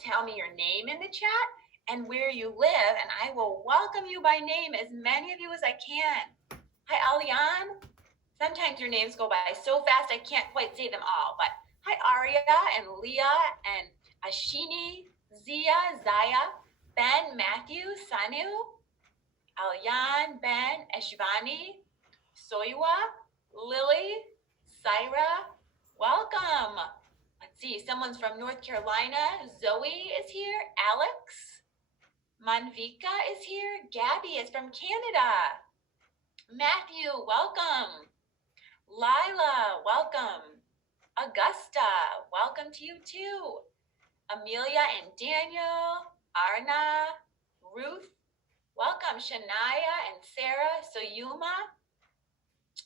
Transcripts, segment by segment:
tell me your name in the chat and where you live, and I will welcome you by name, as many of you as I can. Hi, Alian. Sometimes your names go by so fast I can't quite say them all, but hi, Arya and Leah and Ashini, Zia, Zaya, Ben, Matthew, Sanu, Alyan, Ben, Eshvani, Soiwa, Lily, Syra. Welcome. Let's see, someone's from North Carolina. Zoe is here. Alex. Manvika is here. Gabby is from Canada. Matthew, welcome. Lila, welcome. Augusta, welcome to you too. Amelia and Daniel, Arna, Ruth, welcome. Shania and Sarah, Soyuma.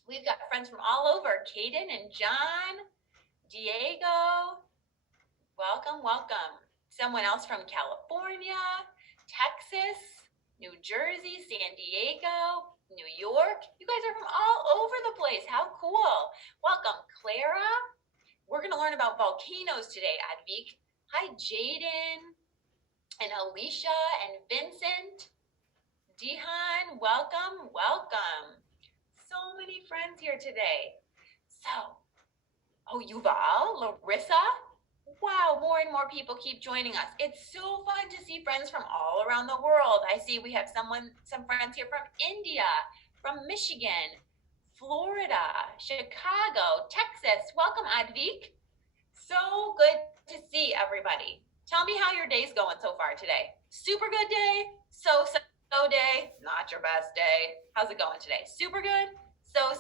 We've got friends from all over. Caden and John, Diego, welcome, welcome. Someone else from California, Texas, New Jersey, San Diego, New York. You guys are from all over the place. How cool. Welcome, Clara. We're going to learn about volcanoes today, Advik. Hi, Jaden and Alicia and Vincent. Dihan, welcome, welcome. So many friends here today. So, oh, Yuval, Larissa. Wow, more and more people keep joining us. It's so fun to see friends from all around the world. I see we have some friends here from India, from Michigan, Florida, Chicago, Texas. Welcome, Advik. So good to see everybody. Tell me how your day's going so far today. Super good day, so day, not your best day. How's it going today? Super good, so,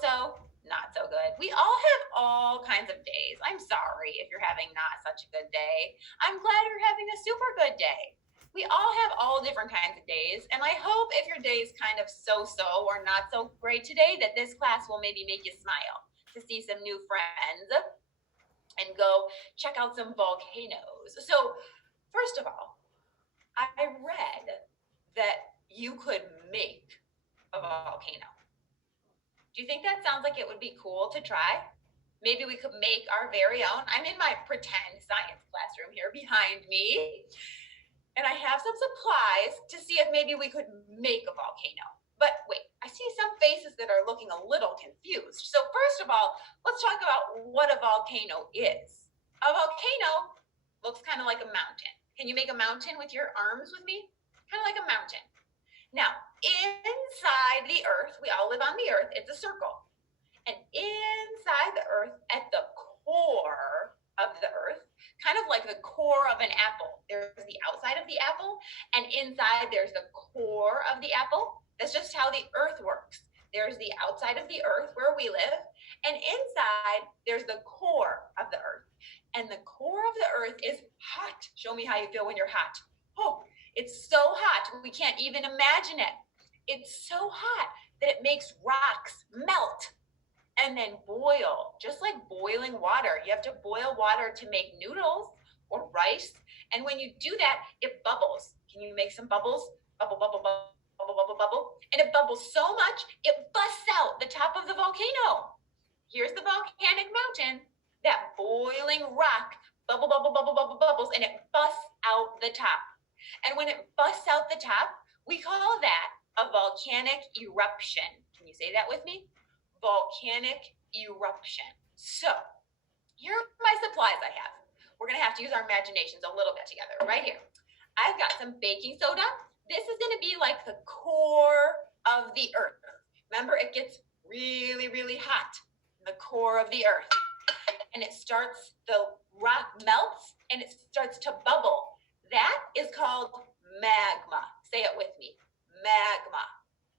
not so good. We all have all kinds of days. I'm sorry if you're having not such a good day. I'm glad you're having a super good day. We all have all different kinds of days, and I hope if your day is kind of so-so or not so great today, that this class will maybe make you smile to see some new friends and go check out some volcanoes. So first of all, I read that you could make a volcano. Do you think that sounds like it would be cool to try? Maybe we could make our very own. I'm in my pretend science classroom here behind me, and I have some supplies to see if maybe we could make a volcano. But wait, I see some faces that are looking a little confused. So first of all, let's talk about what a volcano is. A volcano looks kind of like a mountain. Can you make a mountain with your arms with me? Kind of like a mountain. Now, inside the earth, we all live on the earth, it's a circle. And inside the earth, at the core of the earth, kind of like the core of an apple, there's the outside of the apple, and inside there's the core of the apple. That's just how the earth works. There's the outside of the earth where we live, and inside there's the core of the earth. And the core of the earth is hot. Show me how you feel when you're hot. Oh, it's so hot, we can't even imagine it. It's so hot that it makes rocks melt and then boil, just like boiling water. You have to boil water to make noodles or rice. And when you do that, it bubbles. Can you make some bubbles? Bubble, bubble, bubble, bubble, bubble, bubble. And it bubbles so much, it busts out the top of the volcano. Here's the volcanic mountain, that boiling rock, bubble, bubble, bubble, bubble, bubbles, and it busts out the top. And when it busts out the top, we call that a volcanic eruption. Can you say that with me? Volcanic eruption. So, here are my supplies I have. We're going to have to use our imaginations a little bit together, right here. I've got some baking soda. This is going to be like the core of the earth. Remember, it gets really, really hot in the core of the earth. And the rock melts and it starts to bubble. That is called magma. Say it with me, magma.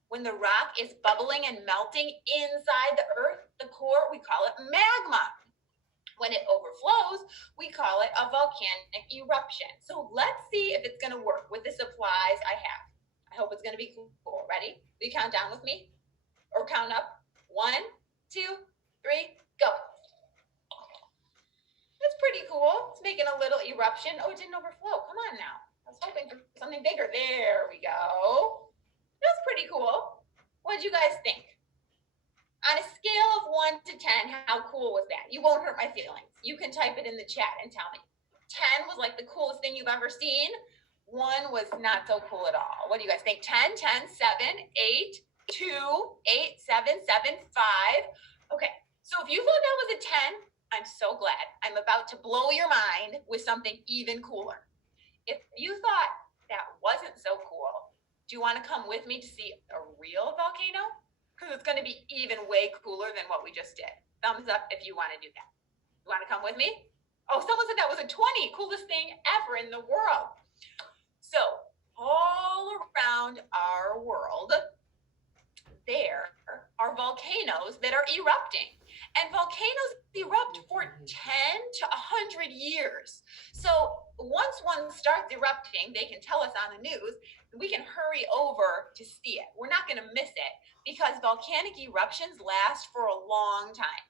When the rock is bubbling and melting inside the earth, the core, we call it magma. When it overflows, we call it a volcanic eruption. So let's see if it's gonna work with the supplies I have. I hope it's gonna be cool. Ready? Will you count down with me? Or count up? 1, 2, 3, go. That's pretty cool. It's making a little eruption. Oh, it didn't overflow. Come on now. I was hoping for something bigger. There we go. That's pretty cool. What did you guys think? On a scale of 1 to 10, how cool was that? You won't hurt my feelings. You can type it in the chat and tell me. 10 was like the coolest thing you've ever seen. 1 was not so cool at all. What do you guys think? 10, 10, 7, 8, 2, 8, 7, 7, 5. Okay, so if you thought that was a 10, I'm so glad. I'm about to blow your mind with something even cooler. If you thought that wasn't so cool, do you want to come with me to see a real volcano? Because it's going to be even way cooler than what we just did. Thumbs up if you want to do that. You want to come with me? Oh, someone said that was a 20. Coolest thing ever in the world. So, all around our world, there are volcanoes that are erupting. And volcanoes erupt for 10 to 100 years. So, once one starts erupting, they can tell us on the news, and we can hurry over to see it. We're not going to miss it because volcanic eruptions last for a long time.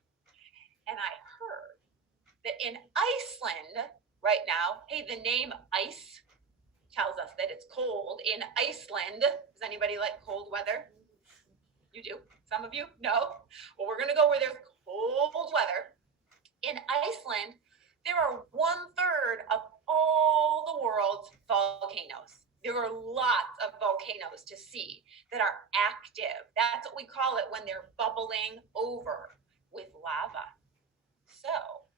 And I heard that in Iceland right now, hey, the name ice tells us that it's cold in Iceland. Does anybody like cold weather? You do? Some of you? No? Well, we're going to go where there's cold weather. In Iceland, there are 1/3 of all the world's volcanoes. There are lots of volcanoes to see that are active. That's what we call it when they're bubbling over with lava. So,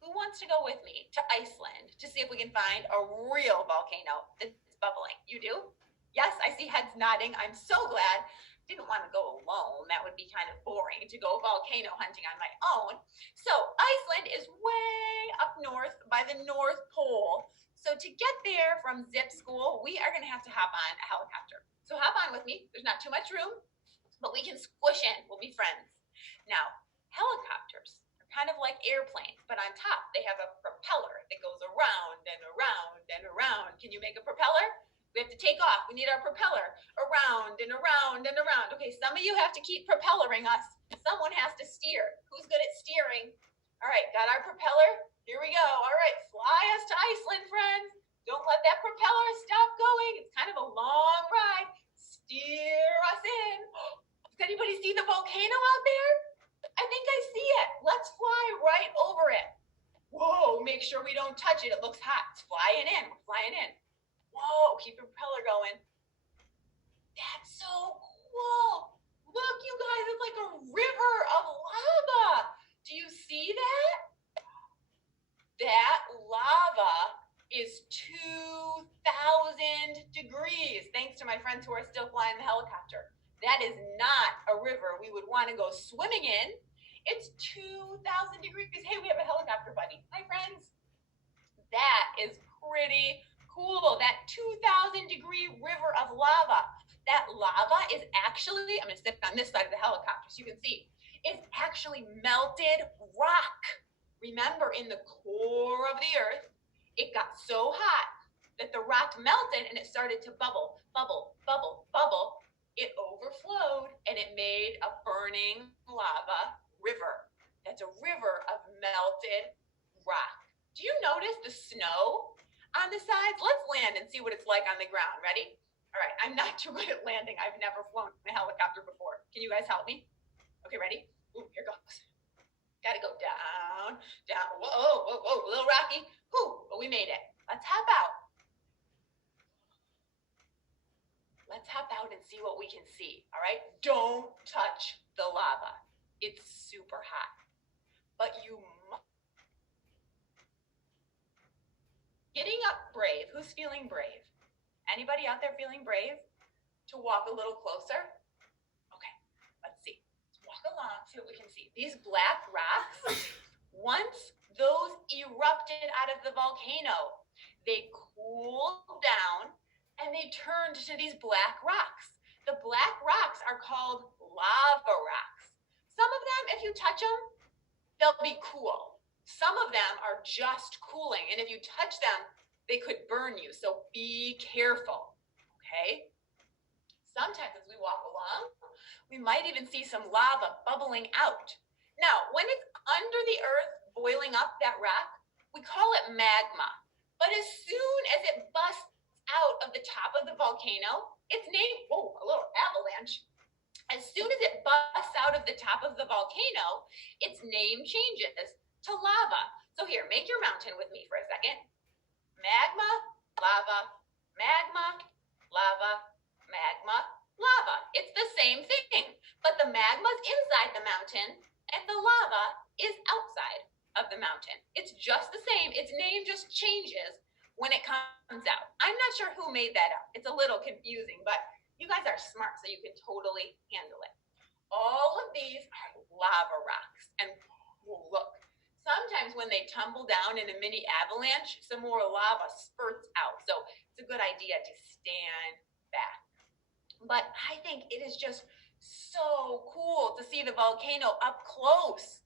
who wants to go with me to Iceland to see if we can find a real volcano that's bubbling? You do? Yes, I see heads nodding. I'm so glad. Didn't want to go alone. That would be kind of boring to go volcano hunting on my own. So Iceland is way up north by the North Pole. So to get there from Zip School, we are going to have to hop on a helicopter. So hop on with me. There's not too much room, but we can squish in. We'll be friends. Now, helicopters are kind of like airplanes, but on top they have a propeller that goes around and around and around. Can you make a propeller? We have to take off. We need our propeller around and around and around. Okay, some of you have to keep propellering us. Someone has to steer. Who's good at steering? All right, got our propeller. Here we go. All right, fly us to Iceland, friends. Don't let that propeller stop going. It's kind of a long ride. Steer us in. Does anybody see the volcano out there? I think I see it. Let's fly right over it. Whoa, make sure we don't touch it. It looks hot. It's flying in. We're flying in. Whoa, keep your propeller going. That's so cool. Look, you guys, it's like a river of lava. Do you see that? That lava is 2,000 degrees, thanks to my friends who are still flying the helicopter. That is not a river we would want to go swimming in. It's 2,000 degrees. Hey, we have a helicopter buddy. Hi, friends. That is pretty cool. That 2,000 degree river of lava. That lava is actually, I'm going to sit on this side of the helicopter so you can see, it's actually melted rock. Remember, in the core of the earth, it got so hot that the rock melted and it started to bubble, bubble, bubble, bubble. It overflowed and it made a burning lava river. That's a river of melted rock. Do you notice the snow on the sides? Let's land and see what it's like on the ground. Ready? All right, I'm not too good at landing. I've never flown a helicopter before. Can you guys help me? Okay, ready? Ooh, here goes. Gotta go down, down. Whoa, whoa, whoa, a little rocky. Whew, but we made it. Let's hop out. Let's hop out and see what we can see, all right? Don't touch the lava. It's super hot. But you must. Getting up brave. Who's feeling brave? Anybody out there feeling brave to walk a little closer? Okay, let's see. Let's walk along, see what we can see. These black rocks, once those erupted out of the volcano, they cooled down and they turned to these black rocks. The black rocks are called lava rocks. Some of them, if you touch them, they'll be cool. Some of them are just cooling, and if you touch them, they could burn you, so be careful, okay? Sometimes as we walk along, we might even see some lava bubbling out. Now, when it's under the earth, boiling up that rock, we call it magma. But as soon as it busts out of the top of the volcano, its name, whoa, a little avalanche. As soon as it busts out of the top of the volcano, its name changes to lava. So here, make your mountain with me for a second. Magma, lava, magma, lava, magma, lava. It's the same thing, but the magma's inside the mountain and the lava is outside of the mountain. It's just the same. Its name just changes when it comes out. I'm not sure who made that up. It's a little confusing, but you guys are smart, so you can totally handle it. All of these are lava rocks. And look, sometimes when they tumble down in a mini avalanche, some more lava spurts out. So it's a good idea to stand back. But I think it is just so cool to see the volcano up close.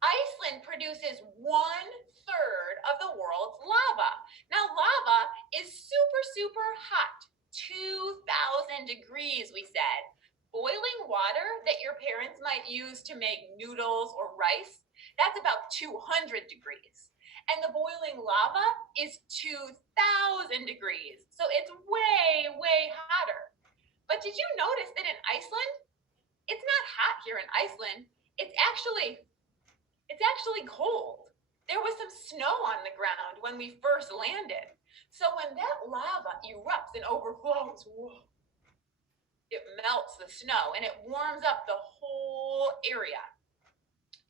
Iceland produces 1/3 of the world's lava. Now, lava is super, super hot. 2,000 degrees, we said. Boiling water that your parents might use to make noodles or rice, that's about 200 degrees. And the boiling lava is 2,000 degrees. So it's way, way hotter. But did you notice that in Iceland, it's not hot here in Iceland. It's actually cold. There was some snow on the ground when we first landed. So when that lava erupts and overflows, whoa, it melts the snow and it warms up the whole area.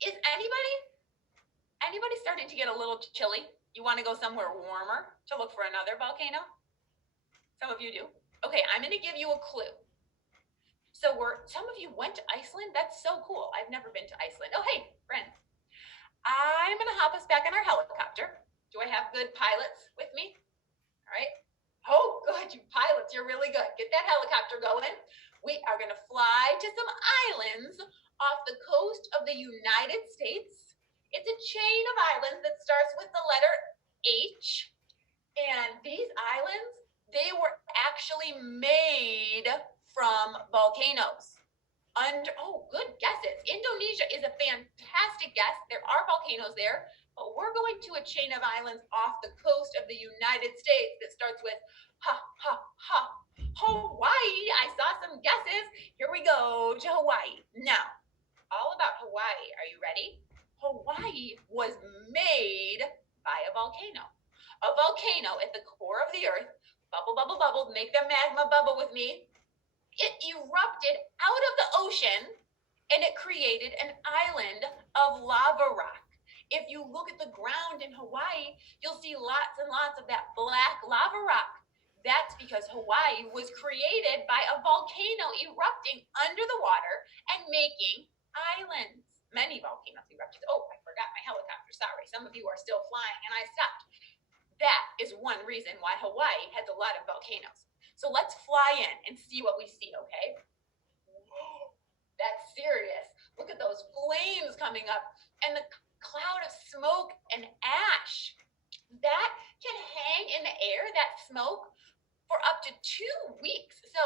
Is anybody starting to get a little chilly? You want to go somewhere warmer to look for another volcano? Some of you do. Okay, I'm going to give you a clue. So some of you went to Iceland. That's so cool. I've never been to Iceland. Oh, hey, friends. I'm going to hop us back in our helicopter. Do I have good pilots with me? All right. Oh, good, you pilots, you're really good. Get that helicopter going. We are gonna fly to some islands off the coast of the United States. It's a chain of islands that starts with the letter H. And these islands, they were actually made from volcanoes. Oh, good guesses. Indonesia is a fantastic guess. There are volcanoes there, but we're going to a chain of islands off the coast of the United States that starts with Hawaii. I saw some guesses. Here we go to Hawaii. Now, all about Hawaii. Are you ready? Hawaii was made by a volcano. A volcano at the core of the earth. Bubble, bubble, bubble. Make the magma bubble with me. It erupted out of the ocean and it created an island of lava rock. If you look at the ground in Hawaii, you'll see lots and lots of that black lava rock. That's because Hawaii was created by a volcano erupting under the water and making islands. Many volcanoes erupted. Oh, I forgot my helicopter. Sorry, some of you are still flying and I stopped. That is one reason why Hawaii has a lot of volcanoes. So let's fly in and see what we see, okay? Whoa, that's serious. Look at those flames coming up and the cloud of smoke and ash. That can hang in the air, that smoke, for up to 2 weeks. So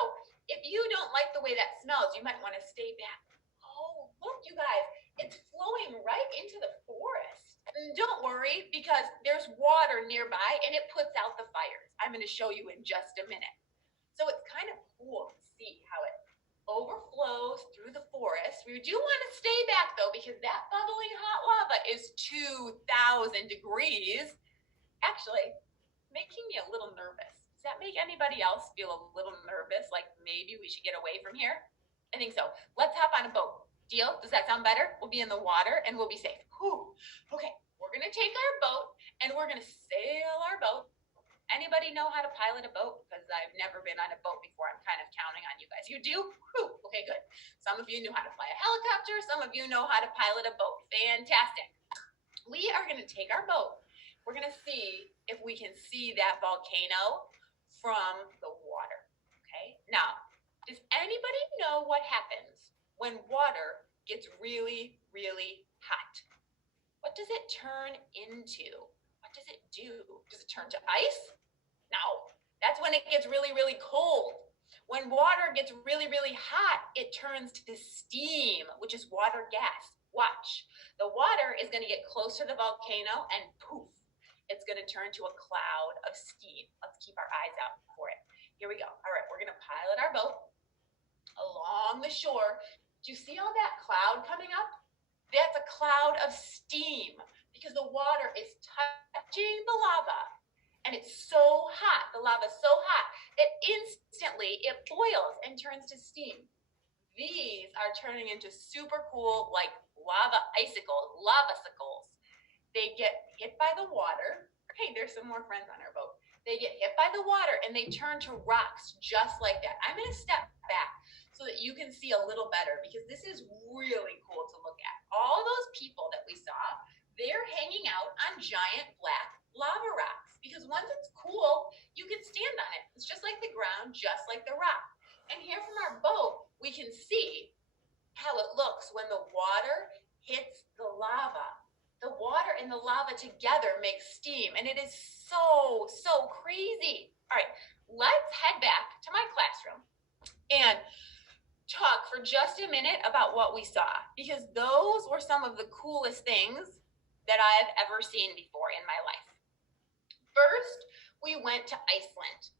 if you don't like the way that smells, you might want to stay back. Oh, look, you guys, it's flowing right into the forest. And don't worry, because there's water nearby and it puts out the fires. I'm going to show you in just a minute. So it's kind of cool to see how it overflows through the forest. We do want to stay back though, because that bubbling hot lava is 2,000 degrees. Actually, making me a little nervous. Does that make anybody else feel a little nervous? Like maybe we should get away from here? I think so. Let's hop on a boat. Deal? Does that sound better? We'll be in the water and we'll be safe. Whew. Okay, we're gonna take our boat and we're gonna sail our boat. Anybody know how to pilot a boat? Because I've never been on a boat before. I'm kind of counting on you guys. You do? Whew. Okay, good. Some of you know how to fly a helicopter. Some of you know how to pilot a boat. Fantastic. We are going to take our boat. We're going to see if we can see that volcano from the water. Okay? Now, does anybody know what happens when water gets really, really hot? What does it turn into? What does it do? Does it turn to ice? No, that's when it gets really, really cold. When water gets really, really hot, it turns to steam, which is water gas. Watch. The water is going to get close to the volcano and poof, it's going to turn to a cloud of steam. Let's keep our eyes out for it. Here we go. All right, we're going to pilot our boat along the shore. Do you see all that cloud coming up? That's a cloud of steam. because the water is touching the lava and it's so hot, the lava is so hot that instantly it boils and turns to steam. These are turning into super cool, like lava icicles, lavasicles. They get hit by the water. Hey, there's some more friends on our boat. They get hit by the water and they turn to rocks just like that. I'm going to step back so that you can see a little better because this is really cool to look at. All those people that we saw, they're hanging out on giant black lava rocks because once it's cool, you can stand on it. It's just like the ground, just like the rock. And here from our boat, we can see how it looks when the water hits the lava. The water and the lava together make steam, and it is so, so crazy. All right, let's head back to my classroom and talk for just a minute about what we saw, because those were some of the coolest things that I've ever seen before in my life. First, we went to Iceland.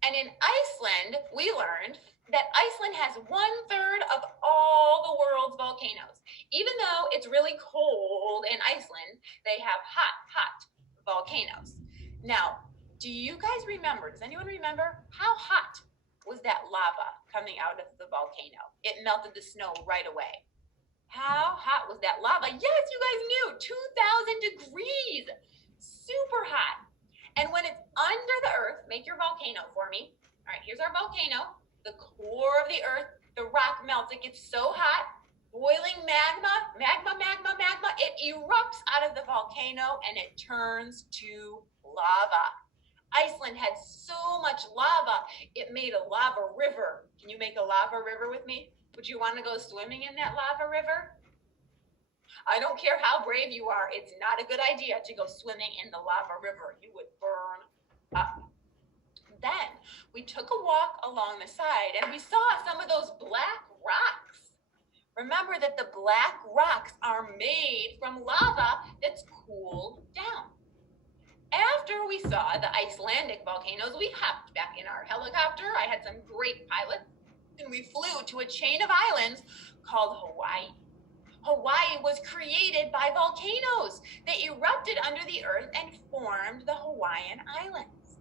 And in Iceland, we learned that Iceland has 1/3 of all the world's volcanoes. Even though it's really cold in Iceland, they have hot, hot volcanoes. Now, do you guys remember, does anyone remember how hot was that lava coming out of the volcano? It melted the snow right away. How hot was that lava? Yes, you guys knew, 2,000 degrees, super hot. And when it's under the earth, make your volcano for me. All right, here's our volcano. The core of the earth, the rock melts. It gets so hot, boiling magma, it erupts out of the volcano and it turns to lava. Iceland had so much lava, it made a lava river. Can you make a lava river with me? Would you want to go swimming in that lava river? I don't care how brave you are, it's not a good idea to go swimming in the lava river. You would burn up. Then we took a walk along the side and we saw some of those black rocks. Remember that the black rocks are made from lava that's cooled down. After we saw the Icelandic volcanoes, we hopped back in our helicopter. I had some great pilots, and we flew to a chain of islands called Hawaii. Hawaii was created by volcanoes. They erupted under the earth and formed the Hawaiian Islands.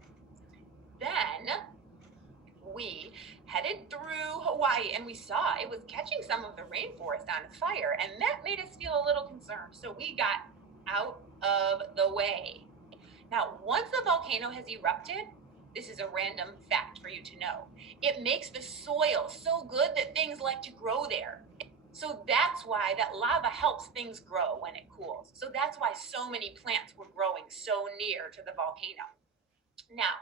Then we headed through Hawaii and we saw it was catching some of the rainforest on fire, and that made us feel a little concerned. So we got out of the way. Now, once the volcano has erupted, this is a random fact for you to know, it makes the soil so good that things like to grow there. So that's why that lava helps things grow when it cools. So that's why so many plants were growing so near to the volcano. Now,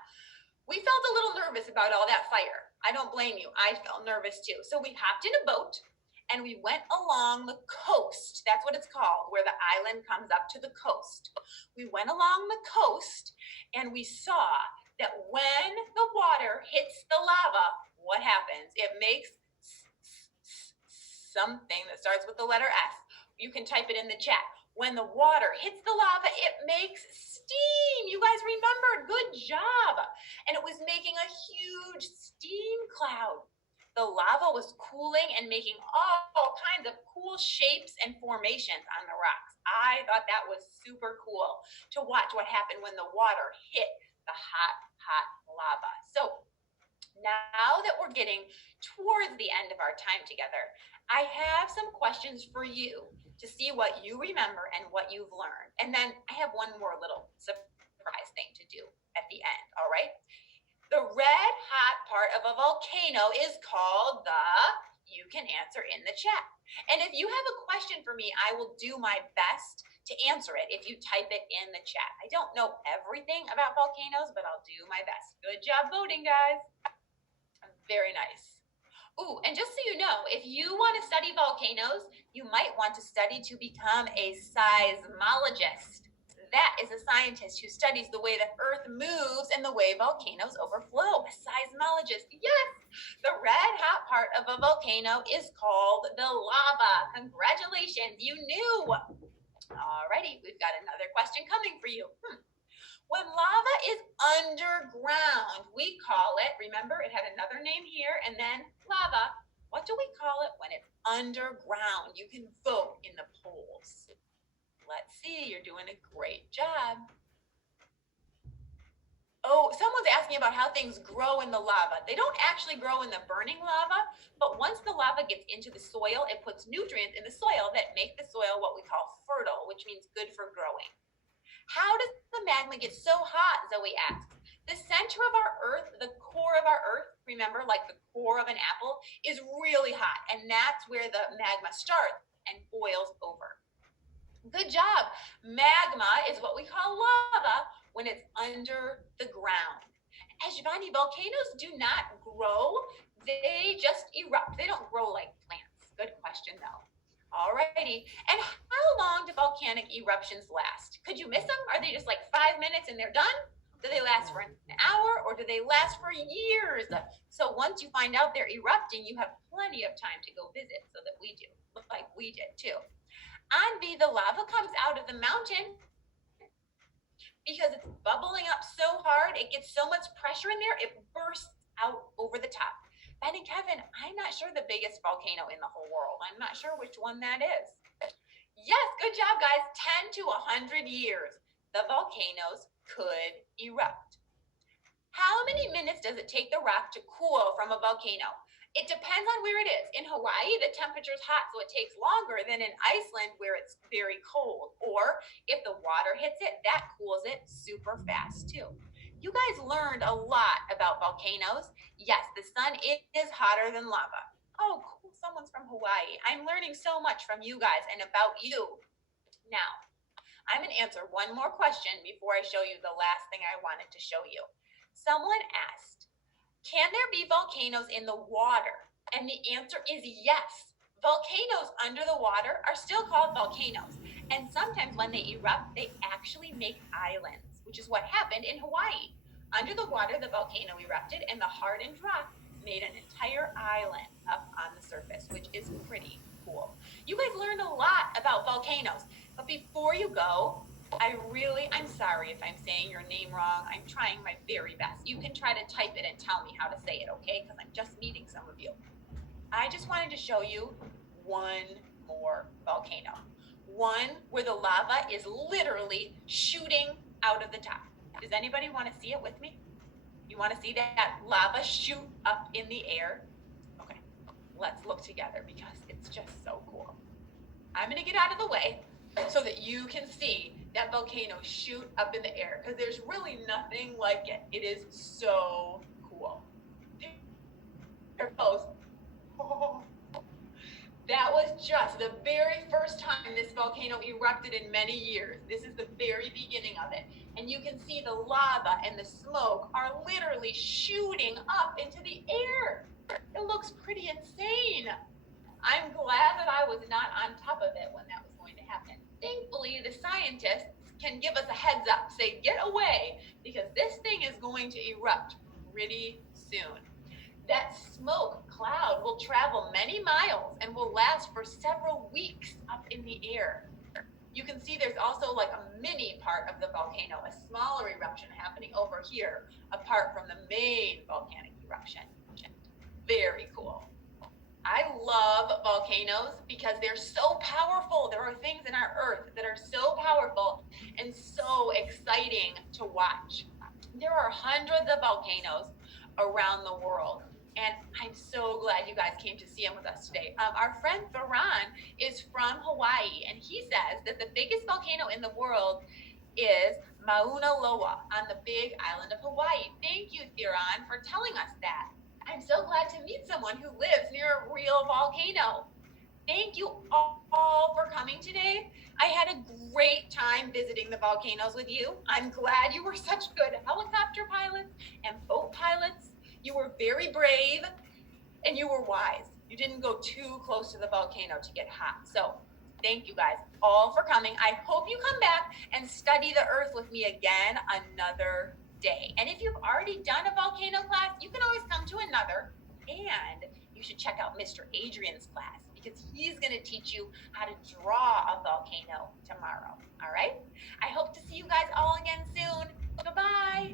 we felt a little nervous about all that fire. I don't blame you. I felt nervous too. So we hopped in a boat and we went along the coast. That's what it's called, where the island comes up to the coast. We went along the coast and we saw that when the water hits the lava, what happens? It makes something that starts with the letter S. You can type it in the chat. When the water hits the lava, it makes steam. You guys remembered, good job. And it was making a huge steam cloud. The lava was cooling and making all kinds of cool shapes and formations on the rocks. I thought that was super cool to watch what happened when the water hit the hot, hot lava. So now that we're getting towards the end of our time together, I have some questions for you to see what you remember and what you've learned. And then I have one more little surprise thing to do at the end, all right? The red hot part of a volcano is called you can answer in the chat. And if you have a question for me, I will do my best to answer it if you type it in the chat. I don't know everything about volcanoes, but I'll do my best. Good job voting, guys. Very nice. Ooh, and just so you know, if you want to study volcanoes, you might want to study to become a seismologist. That is a scientist who studies the way the earth moves and the way volcanoes overflow. A seismologist, yes! The red hot part of a volcano is called the lava. Congratulations, you knew! Alrighty, we've got another question coming for you. When lava is underground, we call it, remember it had another name here and then lava. What do we call it when it's underground? You can vote in the polls. Let's see, you're doing a great job. Oh, someone's asking about how things grow in the lava. They don't actually grow in the burning lava, but once the lava gets into the soil, it puts nutrients in the soil that make the soil what we call fertile, which means good for growing. How does the magma get so hot, Zoe asks. The center of our Earth, the core of our Earth, remember, like the core of an apple, is really hot, and that's where the magma starts and boils over. Good job. Magma is what we call lava when it's under the ground. Giovanni, volcanoes do not grow, they just erupt. They don't grow like plants. Good question, though. Alrighty, and how long do volcanic eruptions last? Could you miss them? Are they just like 5 minutes and they're done? Do they last for an hour or do they last for years? So once you find out they're erupting, you have plenty of time to go visit so that we do, like we did too. Anvi, the lava comes out of the mountain because it's bubbling up so hard, it gets so much pressure in there, it bursts out over the top. Ben and Kevin, I'm not sure the biggest volcano in the whole world. I'm not sure which one that is. Yes, good job, guys. 10 to 100 years, the volcanoes could erupt. How many minutes does it take the rock to cool from a volcano? It depends on where it is. In Hawaii, the temperature's hot, so it takes longer than in Iceland where it's very cold. Or if the water hits it, that cools it super fast too. You guys learned a lot about volcanoes. Yes, the sun is hotter than lava. Oh, cool, someone's from Hawaii. I'm learning so much from you guys and about you. Now, I'm gonna answer one more question before I show you the last thing I wanted to show you. Someone asked, can there be volcanoes in the water? And the answer is yes. Volcanoes under the water are still called volcanoes. And sometimes when they erupt, they actually make islands, which is what happened in Hawaii. Under the water, the volcano erupted and the hardened rock made an entire island up on the surface, which is pretty cool. You guys learned a lot about volcanoes. But before you go, I'm sorry if I'm saying your name wrong. I'm trying my very best. You can try to type it and tell me how to say it, okay? Because I'm just meeting some of you. I just wanted to show you one more volcano. One where the lava is literally shooting out of the top. Does anybody want to see it with me? You want to see that lava shoot up in the air? Okay, let's look together because it's just so cool. I'm going to get out of the way so that you can see that volcano shoot up in the air because there's really nothing like it. It is so cool. There it goes. Oh. That was just the very first time this volcano erupted in many years. This is the very beginning of it. And you can see the lava and the smoke are literally shooting up into the air. It looks pretty insane. I'm glad that I was not on top of it when that was going to happen. Thankfully, the scientists can give us a heads up, say, get away, because this thing is going to erupt pretty soon. That smoke cloud will travel many miles and will last for several weeks up in the air. You can see there's also like a mini part of the volcano, a smaller eruption happening over here, apart from the main volcanic eruption. Very cool. I love volcanoes because they're so powerful. There are things in our Earth that are so powerful and so exciting to watch. There are hundreds of volcanoes around the world, and I'm so glad you guys came to see them with us today. Our friend Theron is from Hawaii, and he says that the biggest volcano in the world is Mauna Loa on the big island of Hawaii. Thank you, Theron, for telling us that. I'm so glad to meet someone who lives near a real volcano. Thank you all for coming today. I had a great time visiting the volcanoes with you. I'm glad you were such good helicopter pilots and boat pilots. You were very brave and you were wise. You didn't go too close to the volcano to get hot. So thank you guys all for coming. I hope you come back and study the Earth with me again another day. And if you've already done a volcano class, you can always come to another. And you should check out Mr. Adrian's class because he's going to teach you how to draw a volcano tomorrow. All right? I hope to see you guys all again soon. Goodbye.